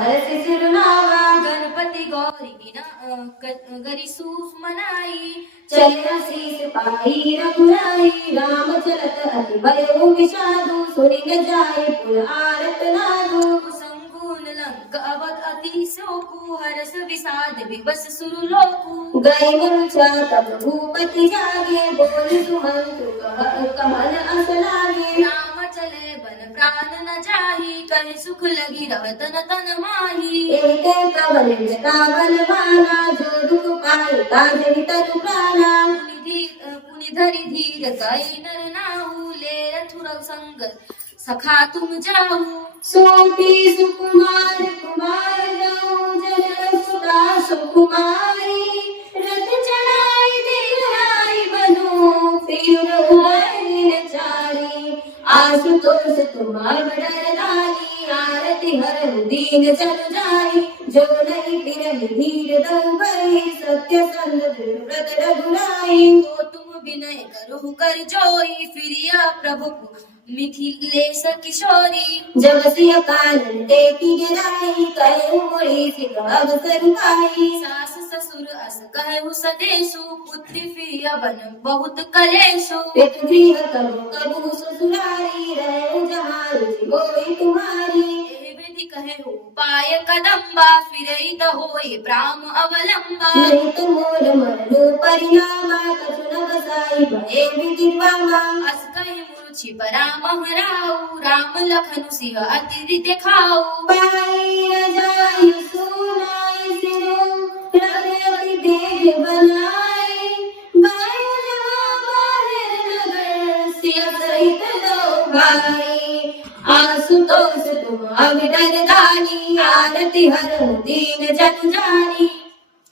हरसि सिरुनावा। गणपति गौरी गरी सूफ मनाई। चले शीस पाई रघुराई। राम चलत अति भयो विषादु। सुनि न जाय पुर आरत नादु। संगुन लंक अवध अति शोकु। हरस विषाद विवश सुरलोकु। गई मूर्छा तब भूपति जागे। बोले सुमंतु कहन अस लागे। राम चले बन प्राण न जाहि। कहि सुख लगी रहत न तन माही। एक कवन जटावल भाला। जो दुख पाए ताजहि तनु प्राणा। पुनि धरि धीर कई नर नाहु। ले रथुर संग सखा तुम जाहु। सोती सुकुमार कुमार जाऊं। जन सुता सुकुमारी। रथ चढ़ाई दिलाई बनो। फिर उड़ाई चारी। आशुतोष तुम्हार डर लागी। आरती हरहु दीन जन जाई। जो नहीं फिरहि धीर दउ बरहि। सत्य संग दृढ़ व्रत रघुराई। तो तुम विनय करहु कर जोई। फिरिया प्रभु मिथिलेश किशोरी। जब सिय कानन टेकी गिराई। कहु मुनि सिख अवसर पाई। सास ससुर अस कहु सदेशु। पुत्री फिरिया बन बहुत कलेशु। पितु गृह कबहु कबहु ससुरारी। रहु जहाँ रुचि होई तुम्हारी। एहि विधि कहे हो पाय कदम्बा। फिरई त होई ब्राह्म अवलंबा। नहीं तो मोर मरनु परिणामा। कछु न बसाई भये विधिवामा। अस कहि मूर्छि परामह राउ। राम लखन सिंह अति देखाऊ। पाई न जाई सुनाई सिरो। रघुपति देह बनाई। गायो जहाँ बाहिर नगर। सिय सहित दो भाई। आशुतोष तुम अविडर दानी। आरती हरहु दीन जन जानी।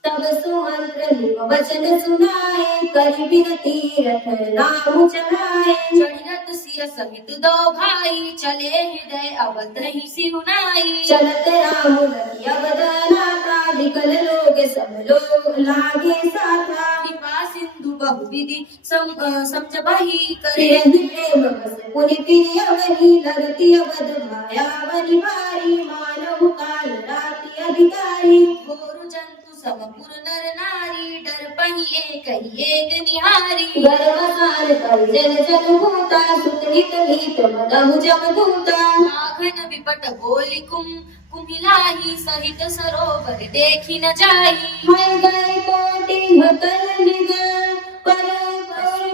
तब सुमंत्र लिव वचन सुनाए। करि विनती रथ राम चढ़ाए। चढ़त सिय सहित दो भाई। चले हृदय अवध ही सिरुनाई। चलत राम लखि अवध नाथा। विकल लोग सब लोग लागे साथा। कृपा सिंधु बहुविधि समझबहि करे। प्रेम बस पुनि प्रियवहि। लगति अवध भायावनि भारी। मानव काल राति अधिकारी। घोर जंतु समपुर नर नारी। डर पहिए कही एक निहारी। गर्भकाल कर जन जन भूता। सुत हित हित मदहु जमदूता। माखन विपट बोली कुमिलाही। सहित सरोवर देखी न जाई। हर गए कोटि भटल निगर। पर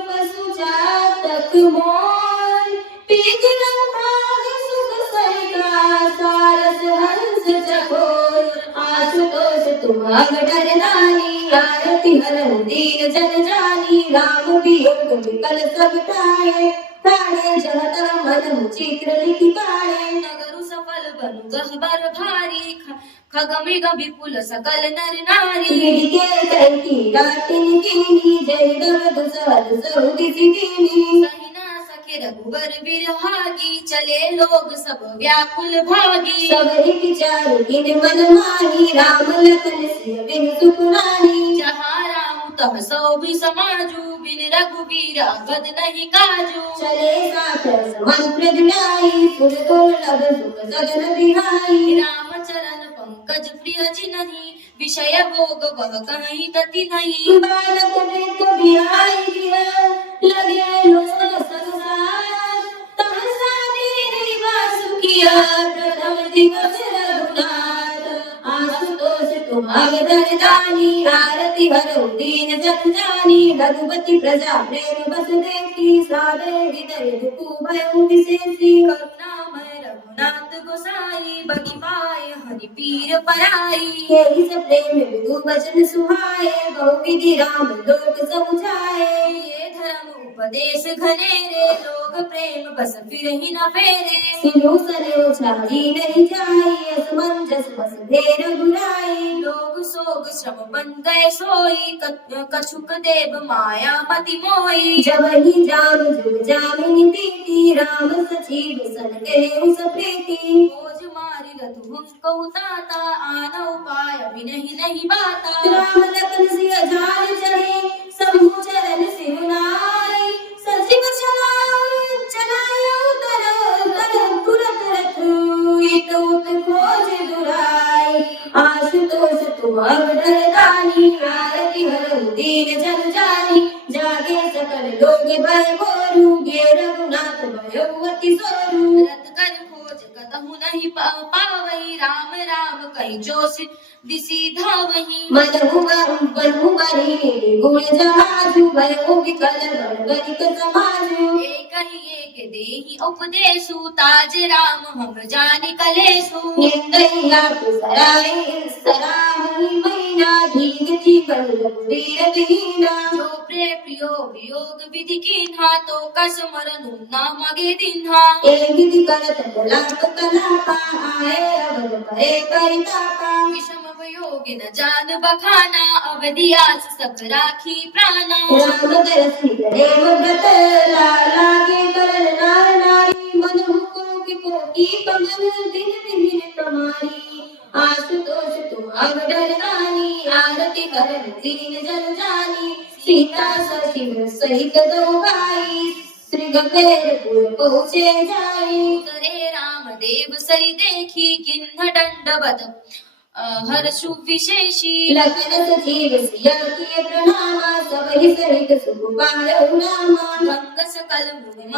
पशु जातक मोर। पीघ्र भाग सुख सहिता। सारस हंस चकोर। आशुतोष तुम अवडर दानी। आरती हरहु दीन जन जानी। राम वियोग विकल सब टाळे। ताळे जह तव मन चित्र लिखि काढ़े। नगरु सफल बनु गहबर भारी। खगमृग विपुल सकल नर नारी। विधिके कैकी राटिन कीनी। जय गवधु सहज सहुदिसि कीनी। सही न सके रघुवर बिरहागी। चले लोग सब व्याकुल भागी। सब हित चारु किन मन माही। राम लखन सिय बिनु सुख नाहि। जहाँ राम तह सो भी समाजू। बिन रघुवीर अवध नहीं काजू। चले साथ मंत्र जुड़ाई। सुर दुर्लभ सुख सदन बिहाई। राम चरण पंकज प्रिय जिनहि। विषय भोग वह कहीं तति नहीं। बालक वृद्ध बिहाई गिरा। लगे लोग संसार। तहसा दीन वासुकिया। प्रथम दिवस रघुनाथ। आशुतोष तुम अवधर दानी। आरती हरहु दीन जन जानी। रघुपति प्रजा प्रेम बस देखी। सादर हृदय दुखु भयउ विशेषी। करुणामय रघुनाथ गोसाई। बनि पाए हरि पीर पराई। यही सब प्रेम विदु वचन सुहाए। बहुविधि राम लोक समुझाए। ये धर्म उपदेश घनेरे। लोग प्रेम बस फिरहि न फेरे। सिंधु सनेऊ छाई नहीं जाई। असमंजस बस धेर गुराई। लोग सोग श्रम बन गए सोई। कछुक देव माया मति मोई। जब ही जाम जुग जामिनी प्रीति। राम सचिव सन कहेउ सप्रीति। खोज मारि रघु हम कहु ताता। आन उपाय बिनहि नहीं बाता। राम लखन सिय जान चढ़े। शंभु चरण सिरुनाई। सचिव चलायो तर तुरत रथ। इत उत खोज दुराई। तुम अवधरदानी आरती हरहु दीन जन जानी जागे सकल लोग भय मोरू गे रघुनाथ भयो अति सोरू रत कर खोज कतहु नहीं पावही राम राम कहि जो दिसी धावही मनहु बरी गुण जहाजु भयो विकल गणिक समाजु एक ही एक देहि उपदेशु ताज राम हम जानि कलेशु निंदैया सराही मैना धीर जीवन रघुवीर दीना जो प्रिय प्रियो वियोग विधि कीन्हा तो कस मरनु ना मगे दिन्हा एक विधि करत कलापा आए अवध भय परितापा विषम वियोग न जान बखाना अवधियास सब राखी प्राणा राम दरसी प्रेम व्रत लागे करन नार नारी मन कोटि कमल दिन दिन प्रमाणी आशुतोष तुम अवधरदानी आरती करन दीन जन जानी सीता सखी सहित दो भाई श्री गंभीरपुर पहुँचे जाई उतरे राम देव सरी देखी किन्ह दंडवत हर्षु विशेषी लखन सजीव सिया किए प्रणामा सब ही सहित सुख पायो नामा भंग सकल मुनि